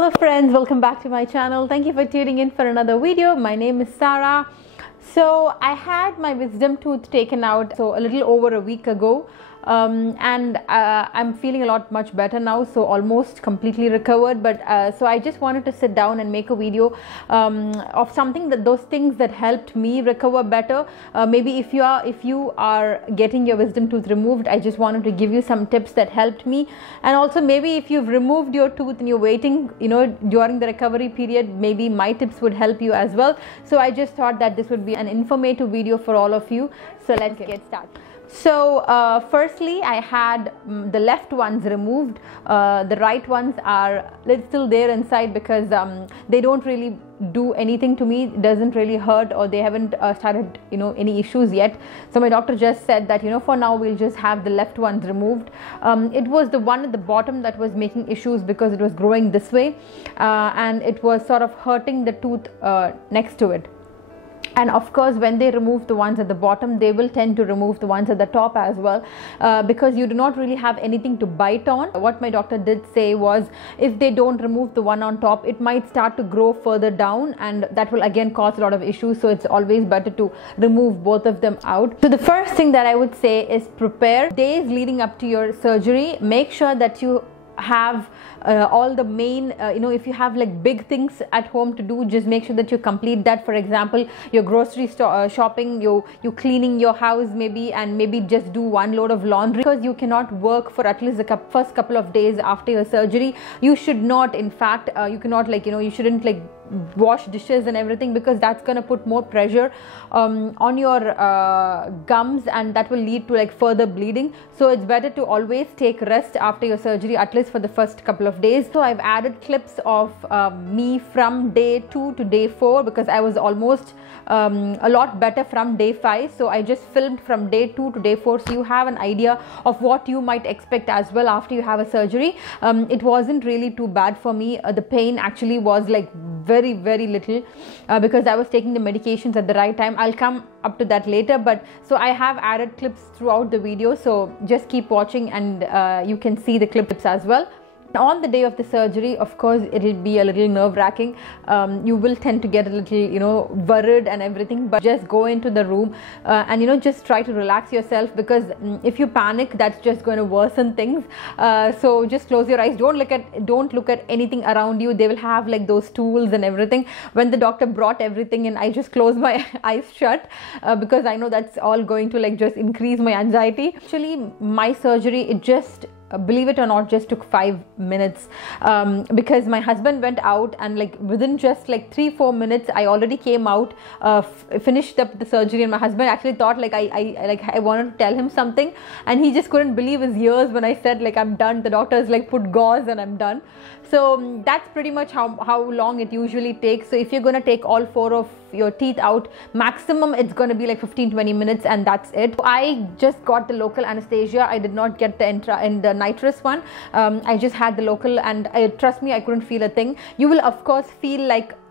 Hello friends, welcome back to my channel. Thank you for tuning in for another video. My name is Sarah. So I had my wisdom tooth taken out a little over a week ago, and I'm feeling a lot much better now, so almost completely recovered. But so I just wanted to sit down and make a video of those things that helped me recover better. Maybe if you are getting your wisdom tooth removed, I just wanted to give you some tips that helped me. And also maybe if you've removed your tooth and you're waiting, during the recovery period, maybe my tips would help you as well. So I just thought that this would be an informative video for all of you. So let's get started. So firstly, I had the left ones removed. The right ones are still there inside because they don't really do anything to me. It doesn't really hurt, or they haven't started any issues yet. So my doctor just said that for now we'll just have the left ones removed. It was the one at the bottom that was making issues because it was growing this way, and it was sort of hurting the tooth next to it. And of course, when they remove the ones at the bottom, they will tend to remove the ones at the top as well, because you do not really have anything to bite on. What my doctor did say was, if they don't remove the one on top, it might start to grow further down, and that will again cause a lot of issues. So it's always better to remove both of them out. So the first thing that I would say is prepare days leading up to your surgery. Make sure that you have all the main if you have like big things at home to do, just make sure that you complete that. For example, your grocery shopping, you cleaning your house maybe, and maybe just do one load of laundry, because you cannot work for at least the first couple of days after your surgery. You should not, in fact, you cannot you shouldn't wash dishes and everything, because that's going to put more pressure on your gums, and that will lead to further bleeding. So it's better to always take rest after your surgery, at least for the first couple of days. So I've added clips of me from day 2 to day 4, because I was almost a lot better from day 5. So I just filmed from day 2 to day 4, so you have an idea of what you might expect as well after you have a surgery. It wasn't really too bad for me. The pain actually was very little, because I was taking the medications at the right time. I'll come up to that later, but so I have added clips throughout the video, so just keep watching, and you can see the clips as well. On the day of the surgery, of course, it'll be a little nerve-wracking. You will tend to get a little worried and everything, but just go into the room and just try to relax yourself, because if you panic, that's just going to worsen things. So just close your eyes. Don't look at anything around you. They will have those tools and everything. When the doctor brought everything in, I just closed my eyes shut, because I know that's all going to just increase my anxiety. Actually, my surgery, it just, believe it or not, just took 5 minutes, because my husband went out, and within just 3-4 minutes I already came out, finished up the surgery. And my husband actually thought I wanted to tell him something, and he just couldn't believe his ears when I said I'm done. The doctors put gauze and I'm done. So that's pretty much how long it usually takes. So if you're going to take all 4 of your teeth out, maximum it's going to be 15-20 minutes, and that's it. I just got the local anesthesia. I did not get the nitrous one. I just had the local, and trust me, I couldn't feel a thing. You will of course feel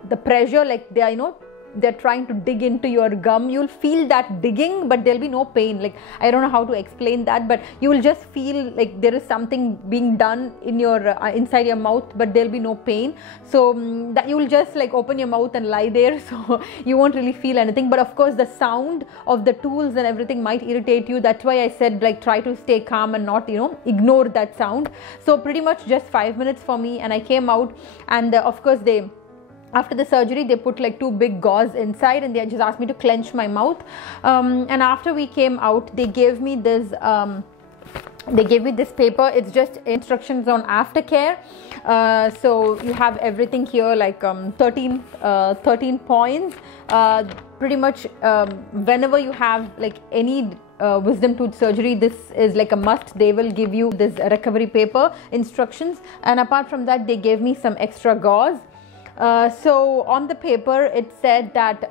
the pressure, they are they're trying to dig into your gum. You'll feel that digging, but there'll be no pain. I don't know how to explain that, but you will just feel there is something being done in your inside your mouth, but there'll be no pain. So that you will just open your mouth and lie there, so you won't really feel anything. But of course, the sound of the tools and everything might irritate you. That's why I said try to stay calm and not ignore that sound. So pretty much just 5 minutes for me, and I came out, and of course after the surgery, they put 2 big gauze inside, and they just asked me to clench my mouth. And after we came out, they gave me this paper. It's just instructions on aftercare. So you have everything here, 13 points. Pretty much whenever you have any wisdom tooth surgery, this is a must. They will give you this recovery paper instructions, and apart from that, they gave me some extra gauze. So on the paper it said that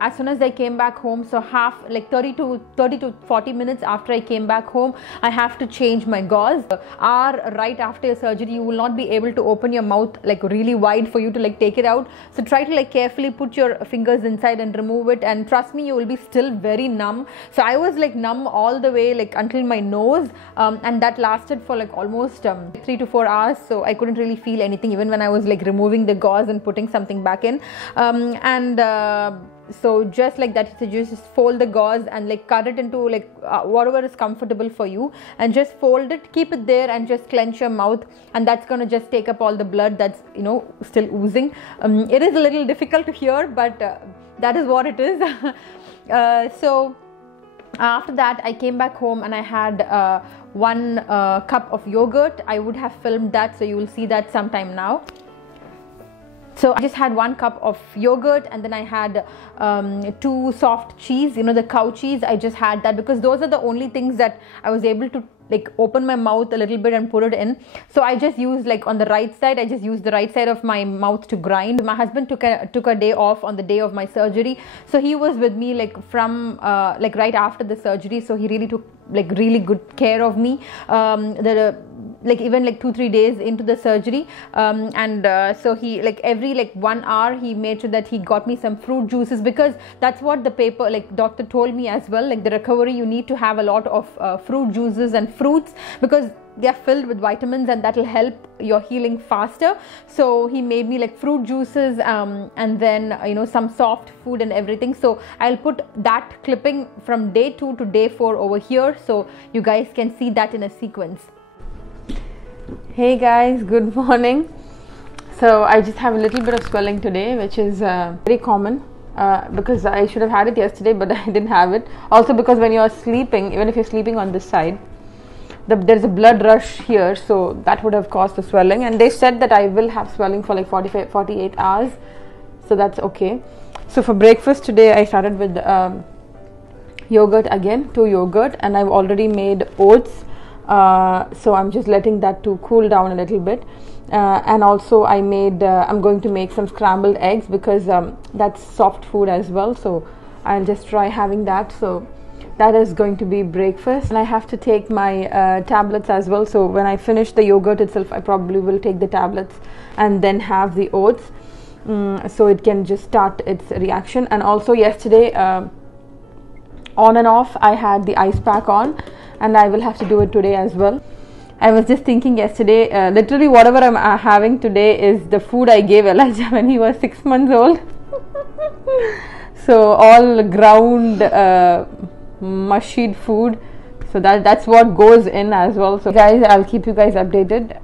as soon as I came back home, so 30 to 40 minutes after I came back home, I have to change my gauze. Or right after your surgery, you will not be able to open your mouth like really wide for you to like take it out. So try to like carefully put your fingers inside and remove it, and trust me, you will be still very numb. So I was like numb all the way like until my nose, and that lasted for like almost 3 to 4 hours. So I couldn't really feel anything even when I was like removing the gauze and putting something back in. So just like that, so you just fold the gauze and like cut it into like whatever is comfortable for you, and just fold it, keep it there, and just clench your mouth, and that's gonna just take up all the blood that's still oozing. It is a little difficult to hear, but that is what it is. So after that I came back home and I had 1 cup of yogurt. I would have filmed that, so you will see that sometime now. So I just had 1 cup of yogurt, and then I had 2 soft cheese, the cow cheese. I just had that because those are the only things that I was able to like open my mouth a little bit and put it in. So I just used like on the right side, I just used the right side of my mouth to grind. My husband took a day off on the day of my surgery, so he was with me like from like right after the surgery. So he really took like really good care of me. Like even like 2-3 days into the surgery, so he like every like 1 hour he made sure that he got me some fruit juices, because that's what the paper like doctor told me as well. Like the recovery, you need to have a lot of fruit juices and fruits, because they are filled with vitamins and that will help your healing faster. So he made me like fruit juices, and then some soft food and everything. So I'll put that clipping from day 2 to day 4 over here, so you guys can see that in a sequence. Hey guys, good morning. So I just have a little bit of swelling today, which is very common, because I should have had it yesterday, but I didn't have it. Also because when you're sleeping, even if you're sleeping on this side, there's a blood rush here, so that would have caused the swelling. And they said that I will have swelling for like 48 hours, so that's okay. So for breakfast today I started with yogurt again, 2 yogurt, and I've already made oats. So I'm just letting that to cool down a little bit, and also I made I'm going to make some scrambled eggs, because that's soft food as well, so I'll just try having that. So that is going to be breakfast, and I have to take my tablets as well. So when I finish the yogurt itself, I probably will take the tablets and then have the oats, so it can just start its reaction. And also yesterday on and off I had the ice pack on, and I will have to do it today as well. I was just thinking yesterday, literally whatever I'm having today is the food I gave Elijah when he was 6 months old. So all ground mushied food, so that's what goes in as well. So guys, I'll keep you guys updated.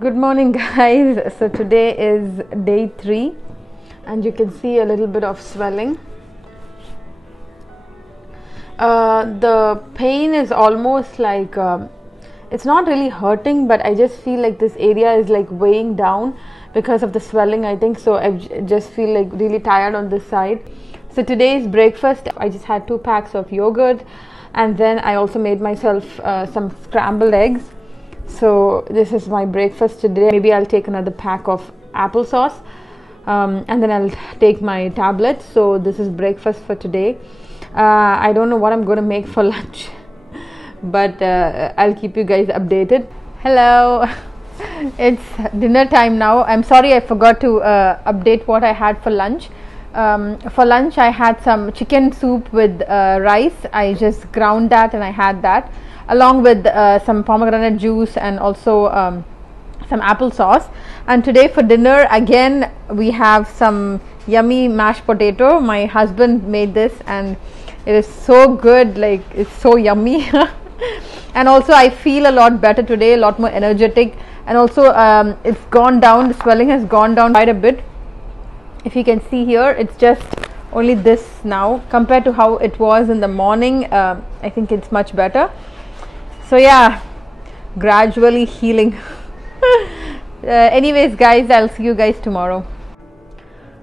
Good morning guys. So today is day 3, and you can see a little bit of swelling. The pain is almost like it's not really hurting, but I just feel like this area is like weighing down because of the swelling, I think. So I just feel like really tired on this side. So today's breakfast, I just had 2 packs of yogurt, and then I also made myself some scrambled eggs. So this is my breakfast today. Maybe I'll take another pack of applesauce, and then I'll take my tablets. So this is breakfast for today. I don't know what I'm going to make for lunch, but I'll keep you guys updated. Hello. It's dinner time now. I'm sorry I forgot to update what I had for lunch. For lunch I had some chicken soup with rice. I just ground that and I had that, along with some pomegranate juice and also some applesauce. And today for dinner again we have some yummy mashed potato. My husband made this and it is so good, like it's so yummy. And also I feel a lot better today, a lot more energetic, and also it's gone down, the swelling has gone down quite a bit. If you can see here, it's just only this now compared to how it was in the morning. I think it's much better. So yeah, gradually healing. Anyways guys, I'll see you guys tomorrow.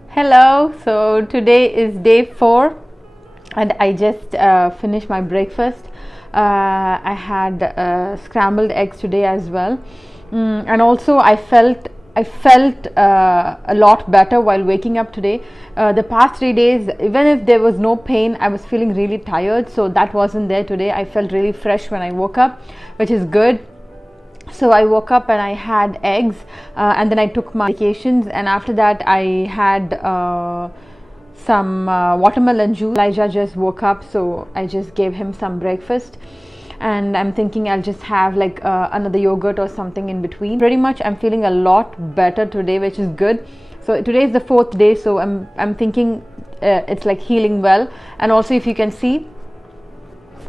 Hello. So today is day 4 and I just finished my breakfast. I had scrambled eggs today as well, and also I I felt a lot better while waking up today. The past 3 days, even if there was no pain, I was feeling really tired, so that wasn't there today. I felt really fresh when I woke up, which is good. So I woke up and I had eggs, and then I took my medications, and after that I had some watermelon juice. Elijah just woke up, so I just gave him some breakfast, and I'm thinking I'll just have like another yogurt or something in between. Pretty much I'm feeling a lot better today, which is good. So today is the 4th day, so I'm thinking it's like healing well. And also, if you can see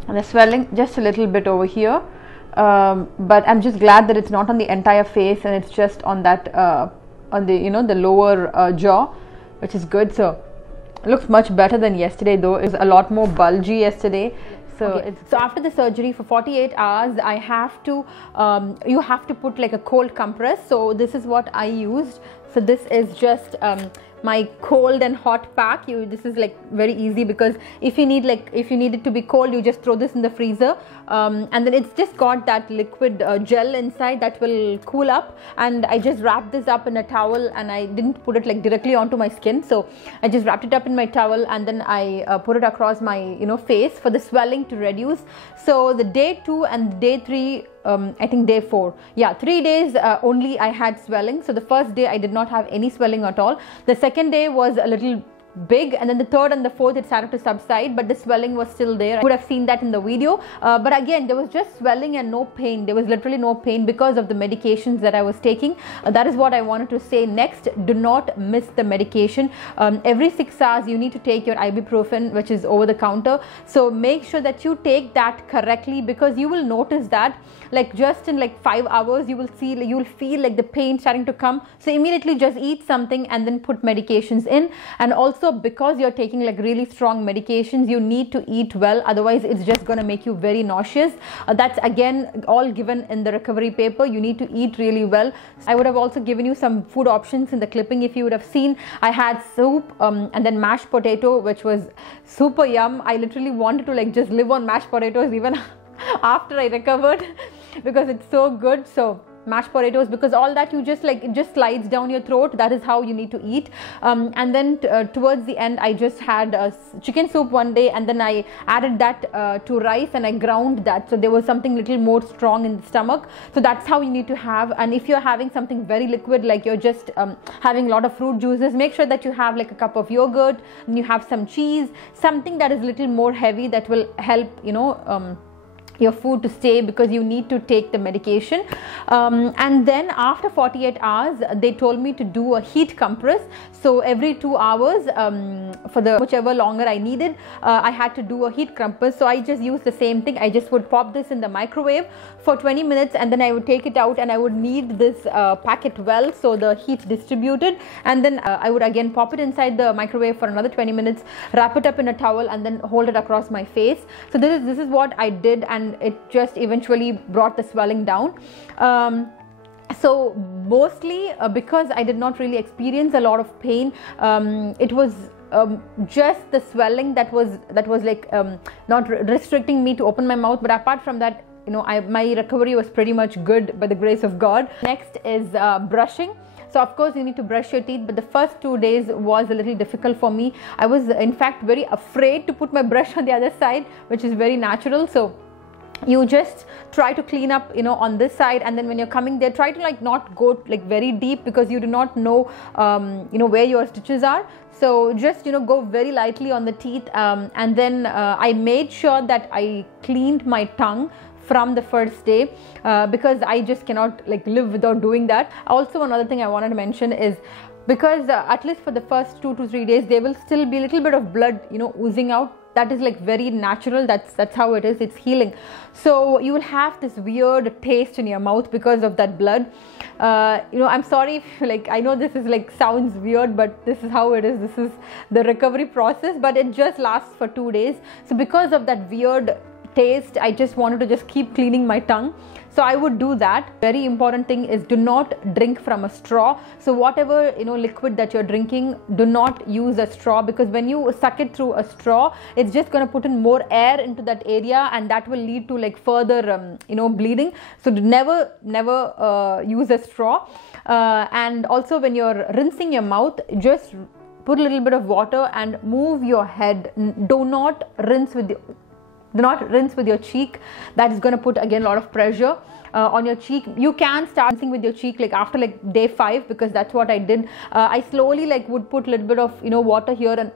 the swelling just a little bit over here, but I'm just glad that it's not on the entire face, and it's just on that on the, you know, the lower jaw, which is good. So it looks much better than yesterday, though. It was a lot more bulgy yesterday. So, so after the surgery for 48 hours, I have to you have to put like a cold compress. So this is what I used. So this is just my cold and hot pack. This is like very easy, because if you need it to be cold, you just throw this in the freezer, and then it's just got that liquid gel inside that will cool up. And I just wrapped this up in a towel, and I didn't put it like directly onto my skin, so I just wrapped it up in my towel, and then I put it across my, you know, face for the swelling to reduce. So the day 2 and day 3, I think day 4, yeah, 3 days only I had swelling. So the first day I did not have any swelling at all. The second day was a little big, and then the 3rd and the 4th it started to subside, but the swelling was still there. I would have seen that in the video, but again, there was just swelling and no pain. There was literally no pain because of the medications that I was taking. That is what I wanted to say next. Do not miss the medication. Every 6 hours you need to take your ibuprofen, which is over the counter. So make sure that you take that correctly, because you will notice that like just in like 5 hours you will feel like the pain starting to come. So immediately just eat something and then put medications in. And also, because you're taking like really strong medications, you need to eat well, otherwise it's just going to make you very nauseous. That's again all given in the recovery paper. You need to eat really well. I would have also given you some food options in the clipping. If you would have seen, I had soup and then mashed potato, which was super yum. I literally wanted to like just live on mashed potatoes even after I recovered, because it's so good. So mashed potatoes, because all that you just like, it just slides down your throat. That is how you need to eat. And then towards the end, I just had chicken soup one day, and then I added that to rice, and I ground that, so there was something little more strong in the stomach. So that's how you need to have. And if you're having something very liquid, like you're just having a lot of fruit juices, make sure that you have like a cup of yogurt, and you have some cheese, something that is little more heavy, that will help, you know, your food to stay, because you need to take the medication. And then after 48 hours they told me to do a heat compress. So every 2 hours, for the whichever longer I needed, I had to do a heat compress. So I just used the same thing. I just would pop this in the microwave for 20 minutes, and then I would take it out, and I would knead this packet well, so the heat distributed, and then I would again pop it inside the microwave for another 20 minutes, wrap it up in a towel, and then hold it across my face. So this is what I did, and it just eventually brought the swelling down. So mostly because I did not really experience a lot of pain, it was just the swelling that was like not restricting me to open my mouth. But apart from that, you know, my recovery was pretty much good by the grace of God. Next is brushing. So of course you need to brush your teeth, but the first 2 days was a little difficult for me. I was in fact very afraid to put my brush on the other side, which is very natural. So you just try to clean up, you know, on this side, and then when you're coming there, try to like not go like very deep, because you do not know you know, where your stitches are. So just, you know, go very lightly on the teeth, and then I made sure that I cleaned my tongue from the first day, because I just cannot like live without doing that. Also, another thing I wanted to mention is, because at least for the first 2 to 3 days there will still be a little bit of blood, you know, oozing out. That is like very natural. That's how it is. It's healing. So you will have this weird taste in your mouth because of that blood. You know, I'm sorry if like, I know this is like sounds weird, but this is how it is. This is the recovery process, but it just lasts for 2 days. So because of that weird taste. I just wanted to just keep cleaning my tongue, so I would do that. Very important thing is do not drink from a straw. So whatever liquid that you're drinking, do not use a straw, because when you suck it through a straw, it's just going to put in more air into that area, and that will lead to like further bleeding. So never use a straw. And also when you're rinsing your mouth, just put a little bit of water and move your head. Do not rinse with your cheek. That is going to put again a lot of pressure on your cheek. You can start rinsing with your cheek like after like day 5, because that's what I did. I slowly like would put a little bit of water here and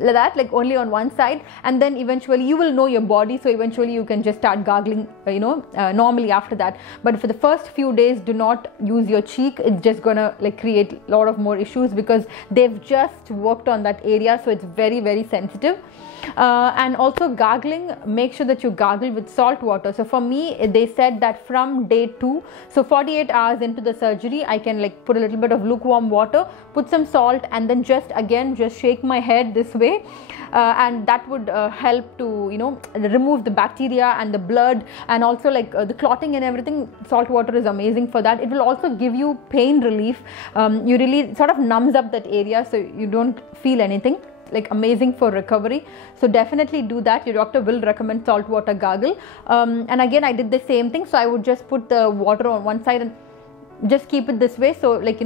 like that, like only on one side, and then eventually you will know your body, so eventually you can just start gargling normally after that. But for the first few days, do not use your cheek. It's just gonna like create a lot of more issues, because they've just worked on that area, so it's very, very sensitive. And also gargling, make sure that you gargle with salt water. So for me, they said that from day 2, so 48 hours into the surgery, I can like put a little bit of lukewarm water, put some salt, and then just shake my head this way, and that would help to remove the bacteria and the blood, and also like the clotting and everything. Salt water is amazing for that. It will also give you pain relief. You really sort of numbs up that area, so you don't feel anything. Like amazing for recovery. So definitely do that. Your doctor will recommend salt water gargle. And again, I did the same thing. So I would just put the water on one side and just keep it this way. So like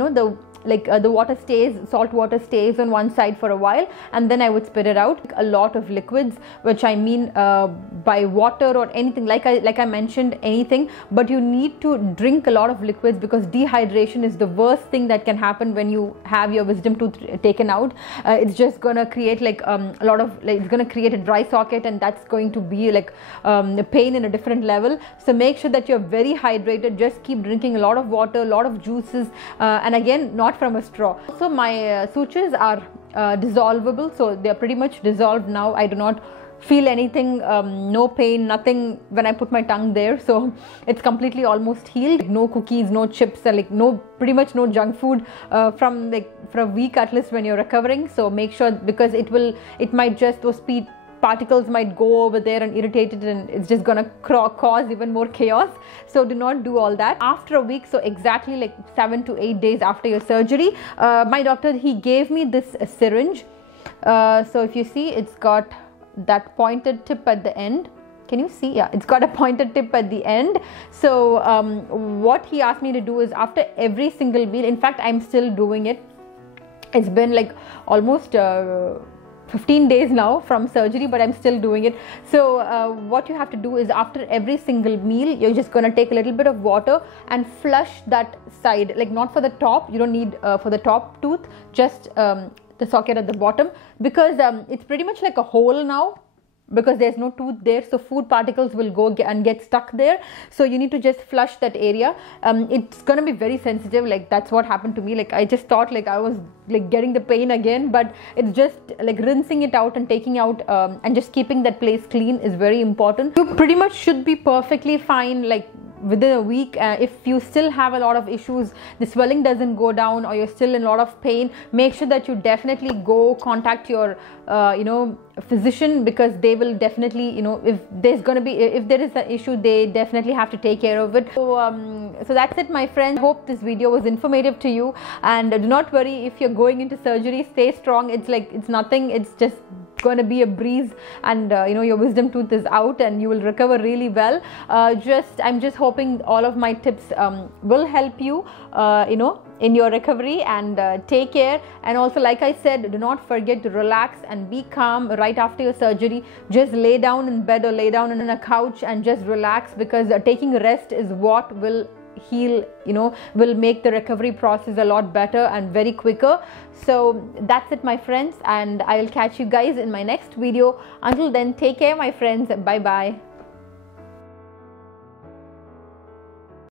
the water stays, salt water stays on one side for a while, and then I would spit it out. A lot of liquids, which I mean by water or anything, like I mentioned, anything, but you need to drink a lot of liquids, because dehydration is the worst thing that can happen when you have your wisdom tooth taken out. It's just gonna create like a lot of it's gonna create a dry socket, and that's going to be like the pain in a different level. So make sure that you're very hydrated. Just keep drinking a lot of water, a lot of juices, and again, not from a straw. So my sutures are dissolvable, so they are pretty much dissolved now. I do not feel anything, no pain, nothing when I put my tongue there. So it's completely almost healed. No cookies, no chips, like pretty much no junk food from for a week at least when you're recovering. So make sure, because it might just, those particles might go over there and irritate it, and it's just gonna cause even more chaos. So do not do all that. After a week, so exactly like 7 to 8 days after your surgery, my doctor, he gave me this syringe. So if you see, it's got that pointed tip at the end. Can you see? Yeah, it's got a pointed tip at the end. So what he asked me to do is, after every single meal, in fact I'm still doing it, it's been like almost 15 days now from surgery, but I'm still doing it. So what you have to do is, after every single meal, you're just going to take a little bit of water and flush that side, like not for the top. You don't need for the top tooth, just the socket at the bottom, because it's pretty much like a hole now, because there's no tooth there, so food particles will go and get stuck there. So you need to just flush that area. It's gonna be very sensitive. Like that's what happened to me. Like I just thought like I was like getting the pain again, but it's just like rinsing it out and taking out and just keeping that place clean is very important. You pretty much should be perfectly fine like within a week. If you still have a lot of issues, the swelling doesn't go down, or you're still in a lot of pain, make sure that you definitely go contact your physician, because they will definitely, if there is an issue, they definitely have to take care of it. So that's it, my friends. Hope this video was informative to you, and do not worry if you're going into surgery. Stay strong. It's nothing. It's just going to be a breeze, and your wisdom tooth is out, and you will recover really well. I'm just hoping all of my tips will help you in your recovery, and take care. And also, like I said, do not forget to relax and be calm right after your surgery. Just lay down in bed or lay down on a couch and just relax, because taking rest is what will heal, will make the recovery process a lot better and very quicker. So that's it, my friends, and I will catch you guys in my next video. Until then, take care, my friends. Bye bye.